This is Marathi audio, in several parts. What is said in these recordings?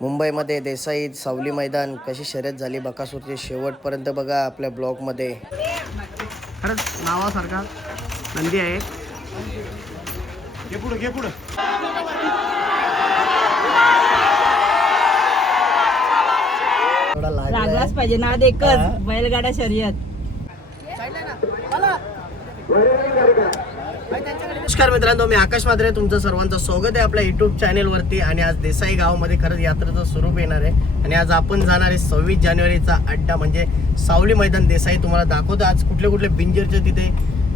मुंबईमध्ये देसाई सावली मैदान कशी शर्यत झाली बकासूरची शेवटपर्यंत बघा आपल्या ब्लॉगमध्ये. खरंच नावासारखा नंदी आहे. घे पुढं घे पुढं थोडा लाज लागलाच पाहिजे नाद एकच बैलगाडा शर्यत. नमस्कार मित्रांनो मी आकाश मात्रे तुमचं सर्वांचं स्वागत आहे आपल्या युट्यूब चॅनेलवरती आणि आज देसाई गावामध्ये खरंच यात्रेचं स्वरूप येणार आहे. आणि आज आपण जाणार आहे सव्वीस जानेवारीचा अड्डा म्हणजे सावली मैदान. देसाई तुम्हाला दाखवतो. आज कुठले कुठले बिंजरचे तिथे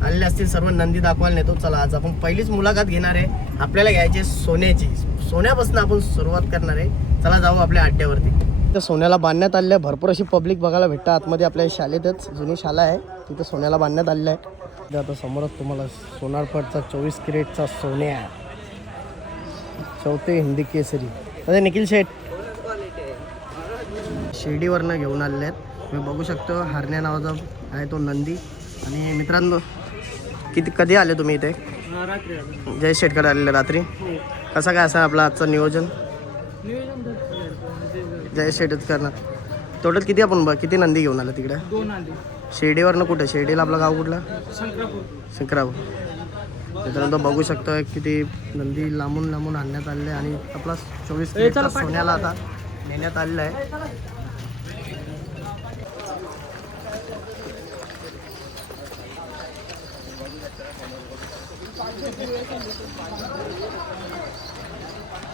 आलेले असतील सर्व नंदी दाखवायला नेतो. चला आज आपण पहिलीच मुलाखत घेणार आहे. आपल्याला घ्यायची आहे सोन्याची. सोन्यापासून आपण सुरुवात करणार आहे. चला जाऊ आपल्या अड्ड्यावरती. तिथं सोन्याला बांधण्यात आलेलं आहे. भरपूर अशी पब्लिक बघायला भेटतं आतमध्ये आपल्या शाळेतच जुनी शाळा आहे. तिथं सोन्याला बांधण्यात आलेलं आहे. तर आता समोरच तुम्हाला सोनारपटचा चोवीस किरेटचा सोन्या. चौथे हिंदी केसरी. अरे निखिल शेठ. शिर्डीवरनं घेऊन आलेले आहेत मी बघू शकतो हरण्या नावाचा आहे तो नंदी. आणि मित्रांनो किती कधी आले तुम्ही इथे? जय शेटकर आलेले रात्री. कसं काय असं आपलं आजचं नियोजन? जय शेटच करणार टोटल किती आपण ब- किती नंदी घेऊन आलं तिकडे? दोन शिर्डीवरनं कुठे? शिर्डीला आपलं गाव कुठलं? शंकरापूर. मित्रांनो बघू शकतो किती नंदी लांबून लांबून आणण्यात आलेले आहे आणि आपला चोवीस सोन्याला आता नेण्यात आलेला आहे.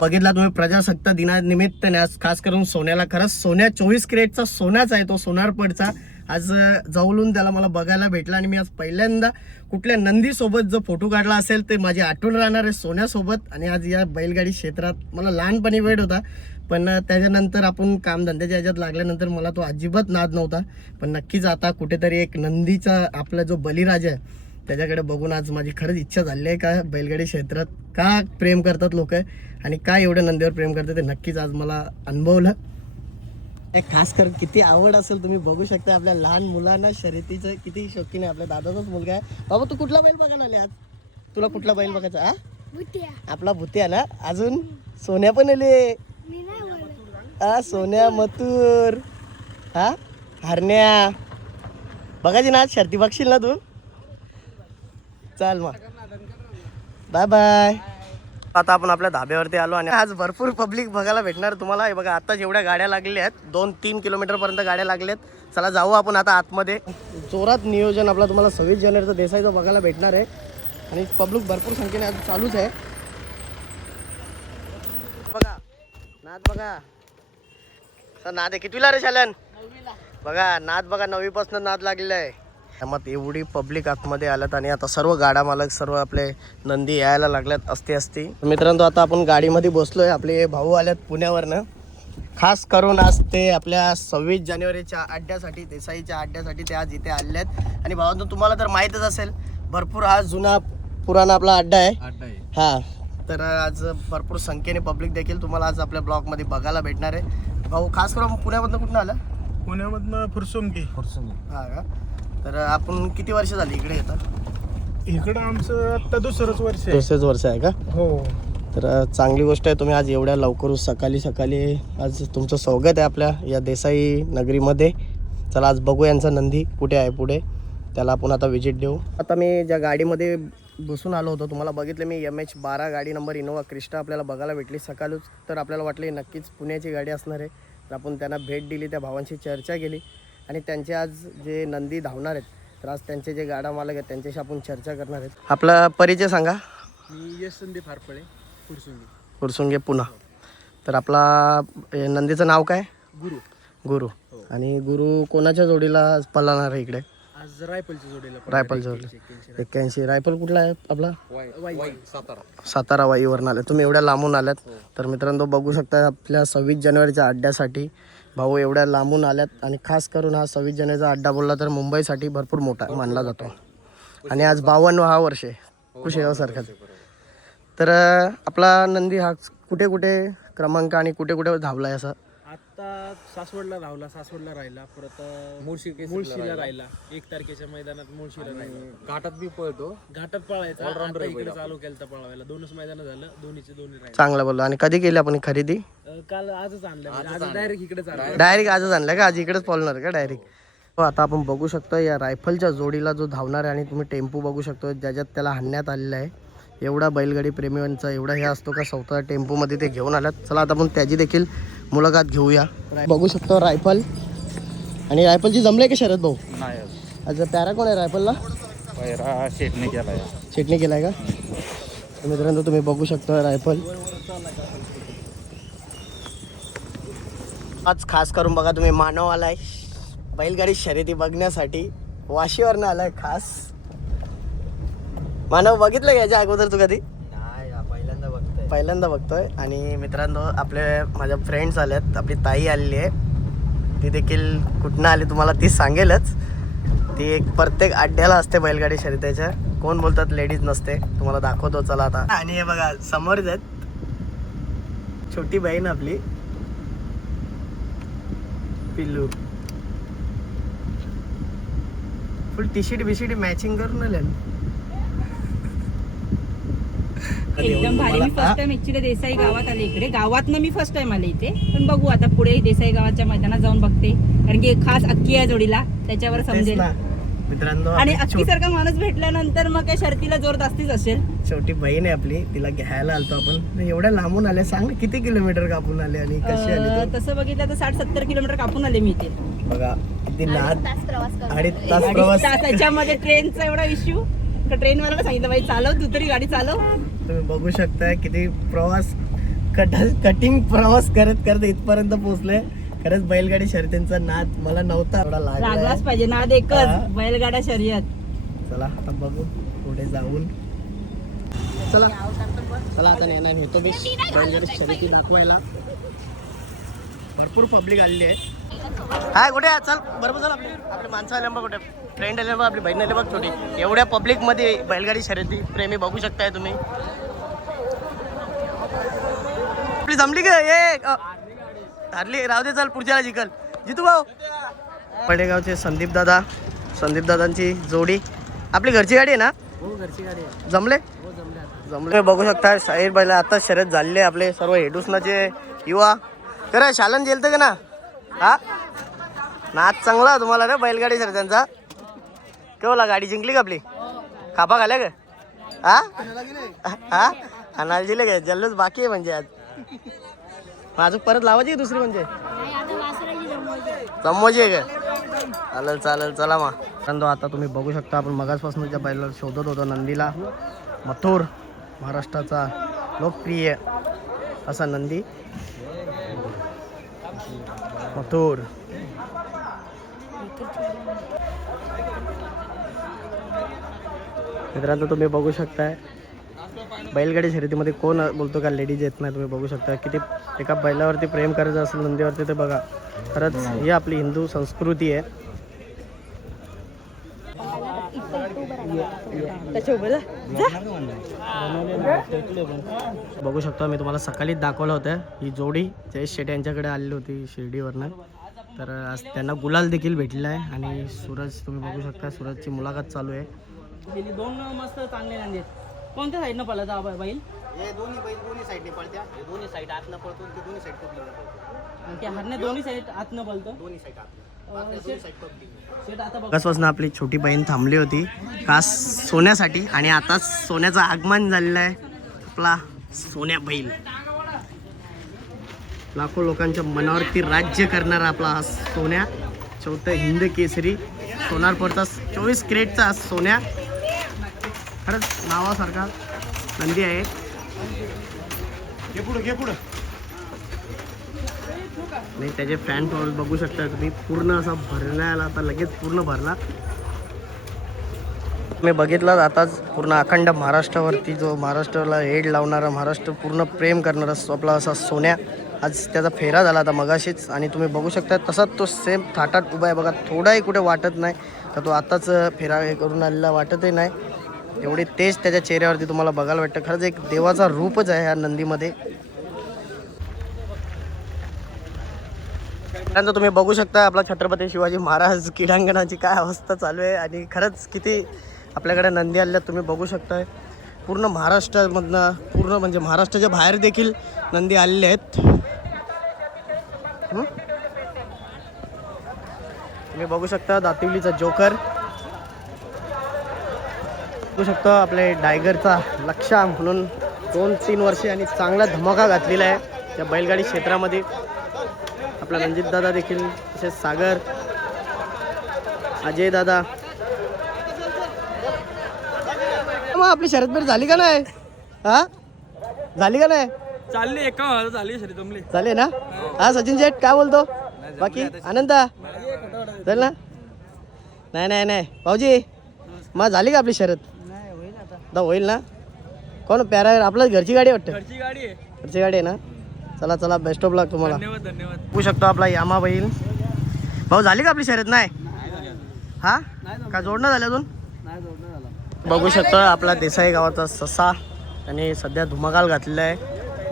बघितला तुम्ही प्रजासत्ताक दिनानिमित्ताने आज खास करून सोन्याला खरंच सोन्या चोवीस क्रेटचा सोन्याचा आहे तो सोनारपडचा आज जवळून त्याला मला बघायला भेटला आणि मी आज पहिल्यांदा कुठल्या नंदीसोबत जो फोटो काढला असेल ते माझी आठवण राहणार आहे सोन्यासोबत. आणि आज या बैलगाडी क्षेत्रात मला लहानपणी वेळ होता पण त्याच्यानंतर आपण कामधंद्याच्या याच्यात लागल्यानंतर मला तो अजिबात नाद नव्हता. पण नक्कीच आता कुठेतरी एक नंदीचा आपला जो बलिराजा आहे त्याच्याकडे बघून आज माझी खरंच इच्छा झाली आहे का बैलगाडी क्षेत्रात का प्रेम करतात लोक आणि का एवढं नंदीवर प्रेम करतात ते नक्कीच आज मला अनुभवलं. खास करून किती आवड असेल तुम्ही बघू शकता आपल्या लहान मुलांना शर्यतीचं किती शौकीन आहे आपल्या दादाचाच मुलगा आहे. बाबा तू कुठला बैल बघायला आले आज? तुला कुठला बैल बघायचा हा? आपला भुत्या ना? अजून सोन्या पण आले हा सोन्या मथुर हा? हरण्या. बघायची ना आज शर्ती बघशील ना तू? चाल मग. बाय बाय आता आपण आपल्या धाब्यावरती आलो आणि आज भरपूर पब्लिक बघायला भेटणार. तुम्हाला हे बघा आता जेवढ्या गाड्या लागल्या आहेत दोन तीन किलोमीटर पर्यंत गाड्या लागल्या आहेत चला जाऊ आपण आता आतमध्ये. जोरात नियोजन आपला तुम्हाला सव्वीस जानेवारीचं देसाईचं बघायला भेटणार आहे. आणि पब्लिक भरपूर संख्येने आज चालूच आहे. बघा नाद बघा. नाद आहे. कितवीला रे शालन? बघा नाद बघा नववीपासून नाद लागलेला आहे. त्यामुळे एवढी पब्लिक आतमध्ये आल्यात आणि आता सर्व गाडा मालक सर्व आपले नंदी यायला लागल्यात असते असते. मित्रांनो आता आपण गाडीमध्ये बसलोय. आपले भाऊ आल्यात पुण्यावरनं. खास करून आज ते आपल्या सव्वीस जानेवारीच्या अड्ड्यासाठी देसाईच्या अड्ड्यासाठी ते आज इथे आले आहेत आणि भावांनो तुम्हाला तर माहीतच असेल भरपूर हा जुना पुराणा आपला अड्डा आहे. हा. तर आज भरपूर संख्येने पब्लिक देखील तुम्हाला आज आपल्या ब्लॉगमध्ये बघायला भेटणार आहे. भाऊ खास करून पुण्यामधनं कुठून आलं? पुण्यामधनं फुरसुंगी. हा का? तर आपण किती वर्ष झाली इकडे येतात? इकडं आमचं आता दुसरंच वर्ष आहे. दुसरेच वर्ष आहे का? हो. तर चांगली गोष्ट आहे तुम्ही आज एवढ्या लवकर सकाळी सकाळी आज तुमचं स्वागत आहे आपल्या या देसाई नगरीमध्ये. चला आज बघू यांचा नंदी कुठे आहे पुढे. त्याला आपण आता व्हिजिट देऊ. आता मी ज्या गाडीमध्ये बसून आलो होतो तुम्हाला बघितलं मी एम एच बारा गाडी नंबर इनोवा क्रिस्टा आपल्याला बघायला भेटली सकाळच. तर आपल्याला वाटली नक्कीच पुण्याची गाडी असणार आहे. तर आपण त्यांना भेट दिली त्या भावांशी चर्चा केली. आणि त्यांचे आज जे नंदी धावणार आहेत तर आज त्यांचे जे गाडा मालक आहेत त्यांच्याशी आपण चर्चा करणार आहेत. आपला परिचय सांगा. मी यश संदीप हारपळे फुरसुंगी कुरसुंगे पुन्हा. तर आपला ए, नंदीचं नाव काय? गुरु. गुरु. आणि गुरु कोणाच्या जोडीला पळणार आहे इकडे? आज रायफलच्या जोडीला रायफल जोडीला. एक्क्याऐंशी रायफल. कुठला आहे आपला? सातारा. सातारा वाईवरून आले. तुम्ही एवढ्या लांबून आल्यात तर मित्रांनो बघू शकता आपल्या सव्वीस जानेवारीच्या अड्ड्यासाठी भाऊ एवढ्या लांबून आल्यात आणि खास करून हा सव्वीस जानेवारीचा अड्डा बोलला तर मुंबईसाठी भरपूर मोठा मानला जातो. आणि आज बावन्न हा वर्ष आहे हो तर आपला नंदी हा कुठे कुठे क्रमांक आणि कुठे कुठे धावलाय असा? आता सासवडला राहुला सासवडला राहिला परत मुळशी केसरीला मुळशीला राहिला. एक तारखेच्या मैदानात मुळशीला राहिला. घाटात बी पळतो. घाटात पळायचा आता इकडे चालू केलं पळवायला. दोनच मैदान झालं दोन्हीचे दोन्ही राहिले. चांगलं बोललो. आणि कधी केली आपण खरेदी? अं, काल आजच आणलं आज डायरेक्ट इकडे चालू डायरेक्ट आजच आणलं का? आज इकडेच पळणार का डायरेक्ट हो आता आपण बघू शकतो या रायफलच्या जोडीला जो धावणार आहे आणि तुम्ही टेम्पो बघू शकतो ज्याच्यात त्याला हाणण्यात आलेला आहे. एवढा बैलगाडी प्रेमींचा एवढा हे असतो का स्वतः टेम्पोमध्ये ते घेऊन आल्यात. चला आता आपण त्याची देखील मुलाखत घेऊया. बघू शकतो रायफल. आणि रायफलची जमले का शरद भाऊ? नाही. आज पॅरा कोण आहे रायफलला? पैरा शेटने केलाय. चटणी केलाय का? तर मित्रांनो तुम्ही बघू शकता रायफल. आज खास करून बघा तुम्ही मानव आलाय. बैलगाडी शर्यती बघण्यासाठी. वाशीवरनं आलाय खास. मानव बघितलं का याच्या अगोदर तू कधी? पहिल्यांदा बघतोय. आणि मित्रांनो आपले माझ्या फ्रेंड्स आल्यात आपली ताई आलेली आहे. ती देखील कुठनं आली तुम्हाला ती सांगेलच. ती एक प्रत्येक अड्ड्याला असते बैलगाडी शर्यतीच्या. कोण बोलतात लेडीज नसते. तुम्हाला दाखवतो चला आता. आणि हे बघा समोरच आहेत. छोटी बहीण आपली. पिल्लू. फुल टी शर्ट बिशीट मॅचिंग करून आल्या. एकदम भारी. मी फर्स्ट टाइम ऍक्च्युली देसाई गावात आले इकडे. गावातनं मी फर्स्ट टाइम आले इथे. पण बघू आता पुढे देसाई गावाच्या मैदानात जाऊन बघते. कारण की खास अक्की आहे जोडीला. त्याच्यावर समजेल. ना. मित्रांनो आणि आपली अक्की सारखा माणूस भेटल्यानंतर मग काय शर्तीला जोर जास्तीच असेल. छोटी बहीण आहे आपली. तिला घ्यायला आलतो आपण. एवढ्या लांबून आले सांग ना किती किलोमीटर कापून आले आणि कशी आली तसं बघितलं तर साठ सत्तर किलोमीटर कापून आले मी इथे. बघा किती नाद अडीच तास प्रवास त्याच्यामध्ये ट्रेनचा एवढा इश्यू ट्रेन वाला सांगितलं बाई चालव तू तरी गाडी चालव. तुम्ही बघू शकता किती प्रवास कट कटिंग प्रवास करत करत इथपर्यंत पोहोचले. खरंच बैलगाडी शर्यतींचा नाद मला नव्हता एवढा लागला लागलाच पाहिजे नाद. एकच बैलगाडा शर्यत. चला आता बघू पुढे जाऊन. चला. चला आता नेणार नेतो मी बैलगाडी शर्यती दाखवायला. भरपूर पब्लिक आलेली आहे हाय कुठे? चल बरोबर चल आपले आपले माणसं आले बघ कुठे? फ्रेंड आले बघ आपली बहीण आली बघ छोटी. एवढ्या पब्लिकमध्ये बैलगाडी शर्यती प्रेमी बघू शकताय तुम्ही. आपली जमली का? ये हरली राहू दे चल पुढच्याला जिकल. जितू भाऊ. पडेगावचे संदीप दादा संदीप दादांची जोडी. आपली घरची गाडी आहे ना? हो घरची गाडी आहे. जमले? हो जमले बघू शकता साईड बैला आता शर्यत झालेले आपले सर्व हेडुसनाचे युवा. करा शालन जेलतं का ना? हा? नाच चांगला तुम्हाला रे बैलगाडी सर त्यांचा केवला गाडी जिंकली का आपली? खापा घाल्या का? हा? हा? अनाल दिले का जल्लोष बाकी आहे म्हणजे आज. माझं परत लावायची दुसरी म्हणजे? जमवायची आहे का? चालेल चालेल चला मग. परंतु आता तुम्ही बघू शकता आपण मगासपासून ज्या बैलाला शोधत होतो नंदीला. मथुर महाराष्ट्राचा लोकप्रिय असा नंदी. मथुर. मित्रांनो तुम्ही बघू शकताय बैलगाडी शर्यतीमध्ये कोण बोलतो का लेडीज येत नाही तुम्ही बघू शकता. किती एका बैलावरती प्रेम करायचं असेल नंदीवरती ते बघा. खरंच ही आपली हिंदू संस्कृती आहे. बघू शकतो मी तुम्हाला सकाळीच दाखवलं होतं. ही जोडी जयेश शेटे यांच्याकडे आलेली होती शिर्डीवरनं. तर आज त्यांना गुलाल देखील भेटलेला आहे. आणि सूरज तुम्ही बघू शकता सूरजची मुलाखत चालू आहे. दोन मस्त चांगले नांदी कोणत्या साईडनं हा बैल? हे दोन्ही बैल दोन्ही साईडने पळत्या. हे दोन्ही साईड आतनं पळतो ते दोन्ही साईड पब्लिकला पळतो. आणि हरण्या दोन्ही साईड आतनं पळतो? दोन्ही साईड शेट आता बघ. आपली छोटी बहीण थांबली होती. खास सोन्यासाठी? आणि आता सोन्याचं आगमन झालेलं आहे. आपला सोन्या बैल. लाखो लोकांच्या मनावरती राज्य करणारा आपला हा सोन्या. चौथं हिंद केसरी. सोनारपूरचा चोवीस क्रेटचा सोन्या. खरंच नावासारखा नंदी आहे. आणि त्याचे फॅन फॉलोअर्स बघू शकता तुम्ही. पूर्ण असा भरण्याला आता लगेच पूर्ण भरला. मी बघितलं आताच पूर्ण अखंड महाराष्ट्रावरती जो महाराष्ट्राला हेड लावणारा महाराष्ट्र पूर्ण प्रेम करणारा आपला असा सोन्या आज त्याचा फेरा झाला आता मगाशीच. आणि तुम्ही बघू शकता तसाच तो सेम थाटात उभा आहे. बघा थोडाही कुठे वाटत नाही. तर तो आताच फेरा हे करून आलेला वाटतही नाही. एवढी तेज त्याच्या चेहऱ्यावरती तुम्हाला बघायला वाटतं खरंच एक देवाचा रूपच आहे ह्या नंदीमध्ये. त्यानंतर तुम्ही बघू शकता आपला छत्रपती शिवाजी महाराज क्रीडांगणाची काय अवस्था चालू आहे आणि खरंच किती आपल्याकडे नंदी आल्या तुम्ही बघू शकताय. पूर्ण महाराष्ट्रामधनं पूर्ण म्हणजे महाराष्ट्राच्या बाहेर देखील नंदी आलेले आहेत. तुम्ही बघू शकता दातिवलीचा जोकर. बघू शकतो आपले डायगरचा लक्षा म्हणून दोन तीन वर्षे आणि चांगला धमाका घातलेला आहे त्या बैलगाडी क्षेत्रामध्ये. आपला रणजित दादा देखील तसेच सागर अजय दादा. मग आपली शरद पेठ झाली का नाही? हा? झाली का नाही? चालली एका झाली शरी जमली. झाले ना? हा. सचिन शेठ काय बोलतो? बाकी? आनंदा चल ना. नाही नाही नाही. भाऊजी मग झाली का आपली शरद आता होईल ना? कोण? प्यारा आपल्या घरची गाडी वाटतं? घरची गाडी आहे. घरची गाडी आहे ना? चला चला बेस्ट ऑफ लक तुम्हाला. धन्यवाद धन्यवाद. बघू शकतो आपला यामा बैल. भाऊ झाली का आपली शर्यत? नाही? हा? का जोडणं झालं अजून? बघू शकतो आपला देसाई गावाचा ससा. आणि सध्या धुमाकाल घातलेला आहे.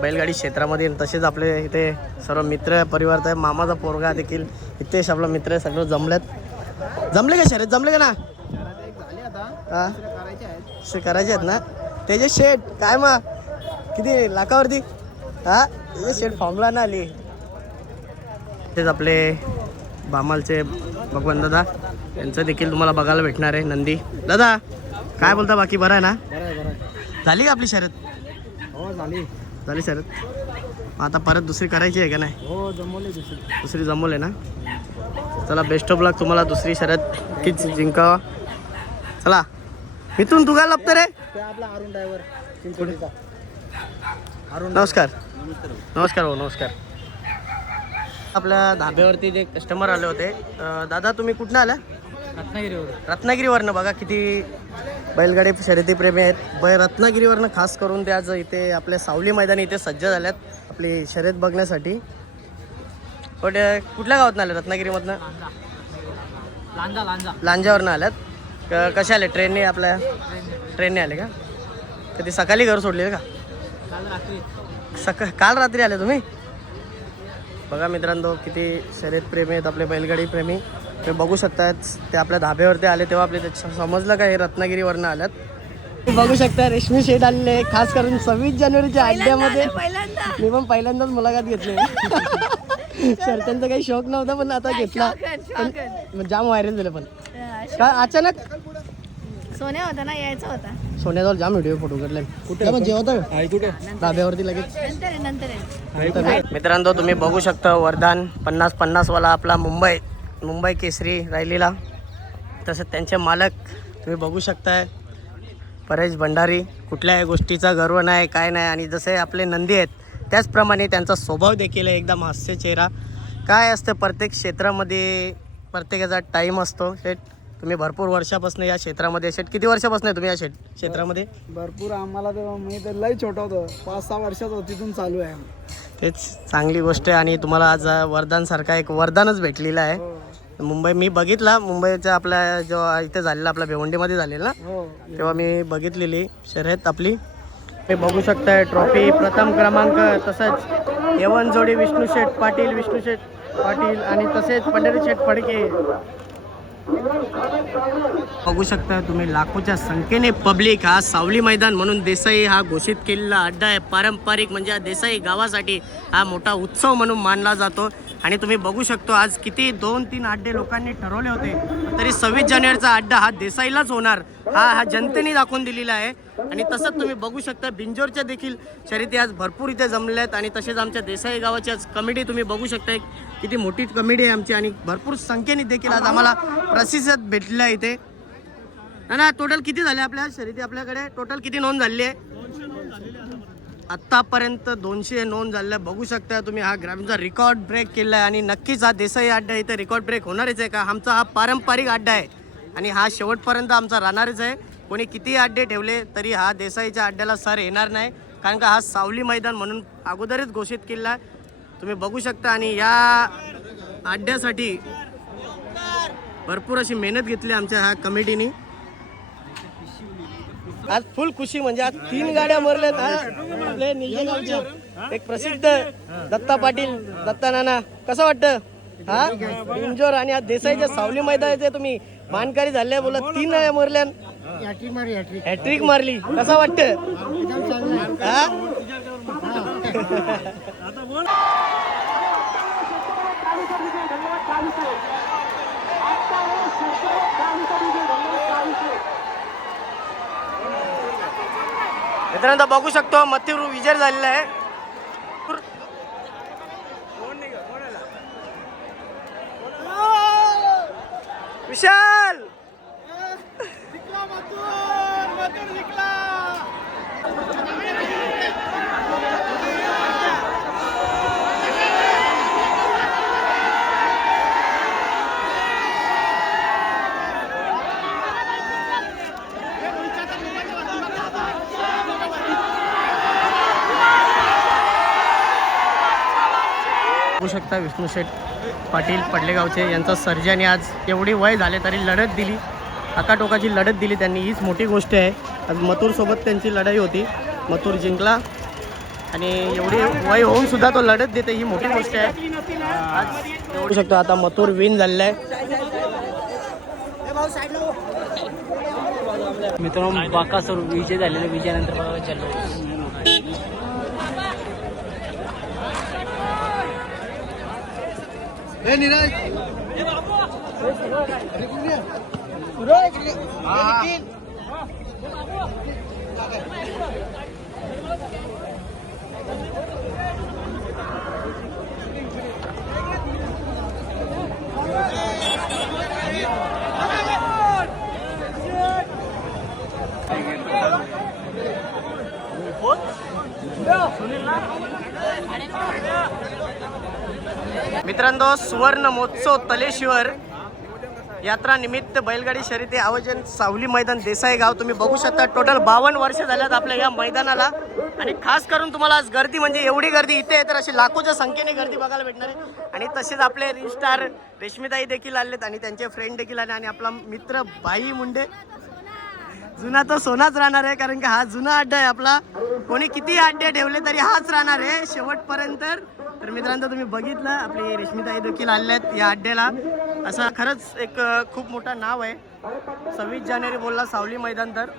बैलगाडी क्षेत्रामध्ये आणि तसेच आपले इथे सर्व मित्र परिवार आहे मामाचा पोरगा देखील इथेच आपला मित्र आहे सगळं जमल्यात जमले का शर्यत? जमले का ना? हा? असे करायचे आहेत ना त्याचे शेट काय मग किती लाखावरती? हा त्याचे शेट फॉर्मला ना आली. तेच आपले बामालचे भगवान दादा यांचं देखील तुम्हाला बघायला भेटणार आहे नंदी. दादा काय बोलता बाकी? बरं आहे ना? झाली का आपली शर्यत? हो झाली. झाली मग आता परत दुसरी करायची आहे का नाही? हो जमवली दुसरी. दुसरी जमवले ना? चला बेस्ट ऑफ लक तुम्हाला दुसरी शर्यत कीच जिंकावा. चला. मिथून तू काय लपतं रे? ते आपला अरुण ड्रायव्हर नमस्कार. नमस्कार हो नमस्कार. आपल्या धाब्यावरती जे कस्टमर आले होते अं, दादा तुम्ही कुठनं आला? रत्नागिरीवर रत्नागिरीवरनं बघा किती बैलगाडी शर्यतीप्रेमी आहेत. बै रत्नागिरीवरनं खास करून ते आज इथे आपल्या सावली मैदानी इथे सज्ज झाल्यात आपली शर्यत बघण्यासाठी. पण अं, कुठल्या गावातनं आले? रत्नागिरीमधनं? लांजा लांजा. लांजावरनं आल्यात. क- कशा आले ट्रेनने आपल्या ट्रेनने आले का? कधी सकाळी घर सोडले का? सका काल रात्री आले तुम्ही? बघा मित्रांनो किती शर्यत प्रेमी आहेत आपले बैलगाडी प्रेमी ते बघू शकतात ते आपल्या धाब्यावरती आले तेव्हा आपले ते समजलं का हे रत्नागिरीवरनं आल्यात? बघू शकता रेशमी शेड आलेले खास करून सव्वीस जानेवारीच्या अड्ड्यामध्ये. मी पण पहिल्यांदाच मुलाखत घेतली. शर्टांचा काही शौक नव्हता पण आता घेतला. जाम व्हायरल झालं पण. का अचानक सोन्या होता ना यायचा होता. सोन्याजवळ जाम व्हिडिओ फोटो काढले. कुठे? पण जेवता? कुठे धाब्यावरती लगेच. नंतर आहे, नंतर आहे. मित्रांनो तुम्ही बघू शकता वरदान पन्नास पन्नास वाला आपला मुंबई मुंबई केसरी राहिलेला. तसंच त्यांचे मालक तुम्ही बघू शकताय. परेश भंडारी कुठल्याही गोष्टीचा गर्व नाही काय नाही आणि जसे आपले नंदी आहेत त्याचप्रमाणे त्यांचा स्वभाव देखील आहे एकदम हास्य चेहरा. काय असतं प्रत्येक क्षेत्रामध्ये प्रत्येकाचा टाईम असतो. शेट तुम्ही भरपूर वर्षापासून या क्षेत्रामध्ये शेट किती वर्षापासून आहे तुम्ही या शेट क्षेत्रामध्ये? भरपूर आम्हाला तर मी तर लय छोटा होतो. पाच सहा वर्षाचा तिथून चालू आहे तेच चांगली गोष्ट आहे आणि तुम्हाला आज वरदानसारखा एक वरदानच भेटलेलं आहे. मुंबई मी बघितला मुंबईच्या आपल्या जेव्हा इथे झालेला आपल्या भिवंडीमध्ये झालेला. ना हो. तेव्हा मी बघितलेली शर्यत आपली. ते बघू शकताय ट्रॉफी प्रथम क्रमांक तसंच यवन जोडी विष्णू शेठ पाटील विष्णू शेठ पाटील आणि तसेच पंढरी शेठ फडके. बघू शकता तुम्ही लाखोच्या संख्येने पब्लिक हा सावली मैदान म्हणून देसाई हा घोषित केलेला अड्डा आहे. पारंपरिक म्हणजे हा देसाई गावासाठी हा मोठा उत्सव म्हणून मानला जातो. आणि तुम्ही बघू शकतो आज किती दोन तीन अड्डे लोकांनी ठरवले होते. तरी सव्वीस जानेवारीचा अड्डा हा देसाईलाच होणार हा हा जनतेने दाखवून दिलेला आहे. आणि तसंच तुम्ही बघू शकता बिंजोरच्या देखील शर्यती आज भरपूर इथे जमल्या आहेत. आणि तसेच आमच्या देसाई गावाची आज कमिटी तुम्ही बघू शकता किती मोठी कमिटी आहे आमची. आणि भरपूर संख्येने देखील आज आम्हाला प्रतिसाद भेटला आहे इथे. ना ना टोटल किती झाले आपल्या शर्यती आपल्याकडे? टोटल किती नोंद झाली आहे? आत्तापर्यंत दोनशे नोंद झालेल्या बघू शकता तुम्ही हा ग्रामीणचा रेकॉर्ड ब्रेक केला आहे आणि नक्कीच हा देसाई अड्डा इथे रेकॉर्ड ब्रेक होणारच आहे का? आमचा हा पारंपरिक अड्डा आहे आणि हा शेवटपर्यंत आमचा राहणारच आहे. कोणी किती अड्डे ठेवले तरी हा देसाईच्या अड्ड्याला सर येणार नाही. कारण का हा सावली मैदान म्हणून अगोदरच घोषित केला आहे. तुम्ही बघू शकता आणि या अड्ड्यासाठी भरपूर अशी मेहनत घेतली आमच्या ह्या कमिटीने. आज फुल खुशी म्हणजे आज तीन गाड्या मरल्यात. हा. आपले निलजे गावचे एक प्रसिद्ध दत्ता पाटील दत्ता नाना. कसं वाटतं? हा? बिंजोर आणि आज देसाईच्या सावली मैदानाचे तुम्ही मानकरी झाले बोला तीन मरल्यान. हॅट्रिक मारली कसं वाटतं? हा. मित्रांनो बघू शकतो मथुर विजय झालेला आहे. विशाल! बघू शकता. विष्णू शेठ पाटील पडलेगावचे यांचा सर्जाने आज एवढी वय झाले तरी लढत दिली. टोकाची लढत दिली त्यांनी. हीच मोठी गोष्ट आहे. आज मथुरसोबत त्यांची लढाई होती. मथुर जिंकला. आणि एवढी वय होऊन सुद्धा तो लढत देते. ही मोठी गोष्ट आहे. आज बघू शकतो. आता मथुर विन झालेला आहे. मित्रांनो बाकासूर विजय झालेले. विजयानंतर बघायला चाललो मित्रांनो सुवर्ण महोत्सव तलेश्वर यात्रा निमित्त बैलगाडी शर्यती आयोजन सावली मैदान देसाई गाव. तुम्ही बघू शकता टोटल बावन्न वर्ष झाल्यात आपल्या या मैदानाला. आणि खास करून तुम्हाला आज गर्दी म्हणजे एवढी गर्दी इथे आहे तर अशी लाखोच्या संख्येने गर्दी बघायला भेटणार आहे. आणि तसेच आपले स्टार रेश्मिताई देखील आलेत आणि त्यांचे फ्रेंड देखील आले. आणि आपला मित्र बाई मुंडे. जुना तो सोनाच राहणार आहे कारण की हा जुना अड्डा आहे आपला. कोणी किती अड्डे ठेवले तरी हाच राहणार आहे शेवटपर्यंत. तर मित्रांनो तुम्ही बघितलं आपली रेशमीताई देखील आलेल्या आहेत या अड्ड्याला. असं खरंच एक खूप मोठं नाव आहे. सव्वीस जानेवारी बोलला सावली मैदान तर.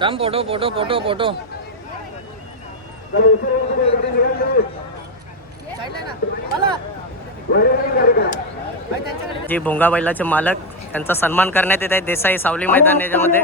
थांब फोटो फोटो फोटो फोटो. जे भोंगा बैलाचे मालक त्यांचा सन्मान करण्यात येत आहे देसाई सावली मैदान याच्यामध्ये.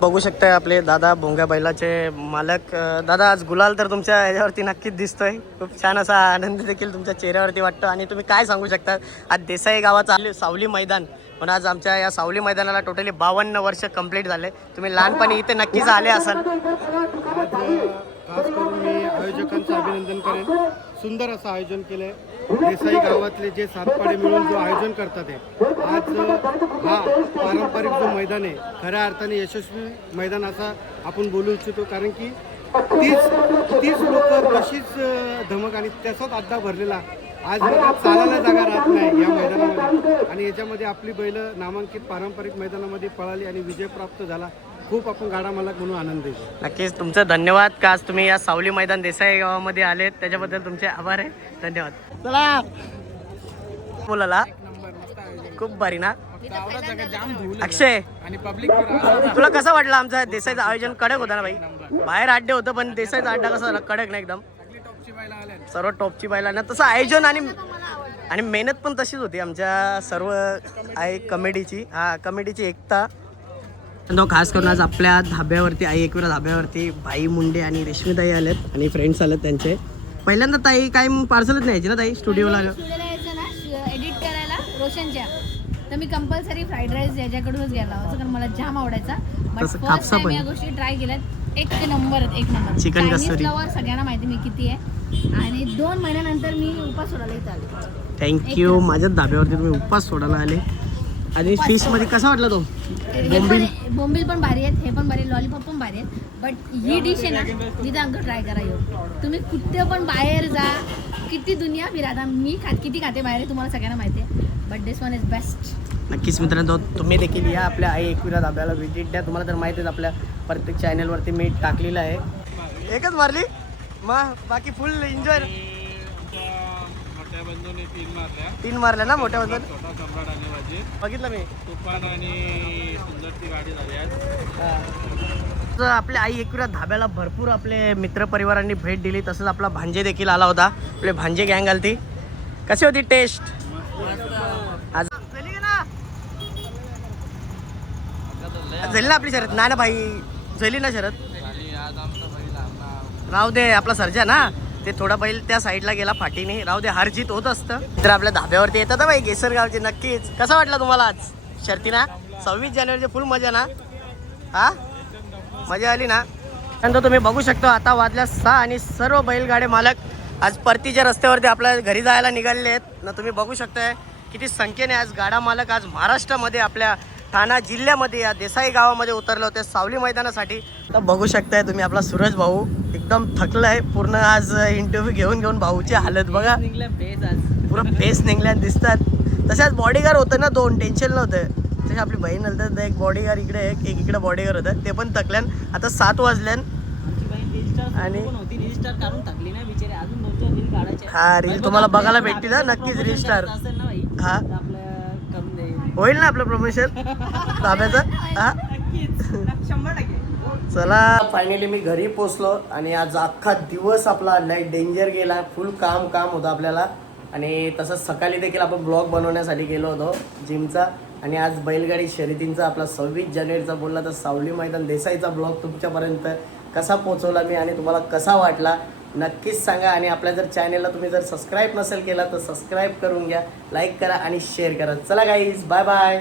बघू शकताय आपले दादा भोंगा बैलाचे मालक. दादा आज गुलाल तर तुमच्या ह्याच्यावरती नक्कीच दिसतोय. खूप छान असा आनंद देखील तुमच्या चेहऱ्यावरती वाटतो. आणि तुम्ही काय सांगू शकता? आज देसाई गावाचं आले सावली मैदान पण आज आमच्या या सावली मैदानाला टोटली बावन्न वर्ष कंप्लीट झाले. तुम्ही लहानपणी इथे नक्कीच आले असाल. खास करून मी आयोजकांचं अभिनंदन करेन. सुंदर असं आयोजन केलं आहे देसाई गावातले जे सातपाडे मिळून जो आयोजन करतात आहे आज हा पारंपरिक जो मैदान आहे खऱ्या अर्थाने यशस्वी मैदान असा आपण बोलू इच्छितो. कारण की तीच तीच लोक कशीच धमक आणि त्याचाच अड्डा भरलेला आज चालायला जागा राहत नाही या मैदानामध्ये. आणि याच्यामध्ये आपली बैलं नामांकित पारंपरिक मैदानामध्ये पळाली आणि विजय प्राप्त झाला. खूप आपण गाडा मालक म्हणून आनंद देतो. नक्कीच. तुमचं धन्यवाद का? आज तुम्ही या सावली मैदान देसाई गावामध्ये आलेत. त्याच्याबद्दल तुमचे आभार आहे. धन्यवाद. चला. बोलाला. खूप भारी ना? अक्षय. तुला कसं वाटलं आमचं देसाईचं आयोजन? कडक होतं ना भाई. बाहेर अड्डे होतं पण देसाईचा अड्डा कसा झाला? कडक ना एकदम. सर्व टॉपची बायला ना तसं आयोजन आणि आणि मेहनत पण तशीच होती आमच्या सर्व आहे कमिटीची. हा कमिटीची एकता. तो खास करून आज आपल्या धाब्यावरती आई एकविरा धाब्यावरती भाई मुंडे आणि रेशमीताई आलेत आणि फ्रेंड्स आलेत त्यांचे. पहिल्यांदा ताई काय पार्सलच नाही यायची ना ताई? स्टुडिओला यायचं ना एडिट करायला रोशनच्या. तर मी कंपल्सरी फ्राईड राईस याच्याकडूनच घ्यायला होतं कारण मला जाम आवडायचा. But first time. या गोष्टी ट्राय केल्यात. एक ते नंबर एक नंबर कस्तुरी. lover सगळ्यांना माहिती मी किती आहे. आणि दोन महिन्यानंतर मी उपास सोडायला इथं आले. थँक्यू माझ्याच धाब्यावरती तुम्ही उपवास सोडायला आले. आणि फिशमध्ये कसा वाटला तो? पण बोंबील? पण भारी आहेत हे पण भारी लॉलीपॉप पण भारी आहेत. बट ही डिश आहे ना अंग ट्राय करा येऊ तुम्ही कुठे पण बाहेर जा किती दुनिया फिरा मी खात किती खाते बाहेर तुम्हाला सगळ्यांना माहिती आहे. But this one is best नक्कीच मित्रांनो तुम्ही देखील या आपल्या आई एकविरा धाब्याला व्हिजिट द्या. तुम्हाला तर माहिती आहे आपल्या प्रत्येक चॅनलवरती मी टाकलेलं आहे. एकच मारली? मग बाकी फुल एन्जॉय बंधूने तीन मारल्या. तीन मारल्या ना मोठ्या बद्दल छोटा सम्राट आणि माझी बघितलं मी. तुफान आणि सुंदरची गाडी झाली आज. तर आपल्या आई एकविरा धाब्याला भरपूर आपले मित्रपरिवारांनी भेट दिली. तसंच आपला भांजे देखील आला होता. आपले भांजे गँग आलती. कशी होती टेस्ट? आज झाली का ना झाली ना आपली शरद. नाही ना भाई झाली ना शरद राहू दे आपला सर्जा ना. ते थोडा बैल त्या साईडला गेला फाटीने. राहू दे हार जीत होत असतं. तर आपल्या धाब्यावरती येतात बाई भाई केसरगावचे नक्कीच. कसा वाटला तुम्हाला आज? शर्ती ना सव्वीस जानेवारीची फुल मजा ना? हा? मजा आली ना? नंतर तुम्ही बघू शकता आता वाजल्या सहा आणि सर्व बैलगाडे मालक आज परतीच्या रस्त्यावरती आपल्या घरी जायला निघाले आहेत. ना तुम्ही बघू शकताय किती संख्येने आज गाडा मालक आज महाराष्ट्रामध्ये आपल्या ठाणा जिल्ह्यामध्ये या देसाई गावामध्ये उतरले होते सावली मैदानासाठी. तर बघू शकताय तुम्ही आपला सूरज भाऊ एकदम थकलाय. पूर्ण आज इंटरव्ह्यू घेऊन घेऊन भाऊची हालत बघा. पुरं फेस निघल्या दिसतात. तशाच बॉडीगार्ड होतं ना दोन टेन्शन नव्हतं. तसे आपली बहीण नंतर एक बॉडीगार्ड इकडे एक एक इकडे बॉडीगार्ड होतं. ते पण थकल्यान. आता सात वाजल्यान. आणि- ना हा रील तुम्हाला बघायला भेटतील हा नक्कीच रील स्टार ना हा तर आपलं करून दे होईल ना आपलं प्रमोशन धाब्याचं हा? चला. फायनली मी घरी पोचलो आणि आज अख्खा दिवस आपला लाइट डेंजर गेला. फुल काम काम होतं आपल्याला. आणि तसंच सकाळी देखील आपण ब्लॉग बनवण्यासाठी गेलो होतो जिमचा. आणि आज बैलगाडी शर्यतींचा आपला सव्वीस जानेवारीचा बोलला तर सावली मैदान देसाईचा ब्लॉग तुमच्यापर्यंत कसा पोचवला मी आणि तुम्हाला कसा वाटला? नक्कीच सांगा आणि आपल्या जर चॅनेलला तुम्ही जर सबस्क्राईब नसेल केला तर सबस्क्राईब करून घ्या लाईक करा आणि शेअर करा. चला गाईज बाय बाय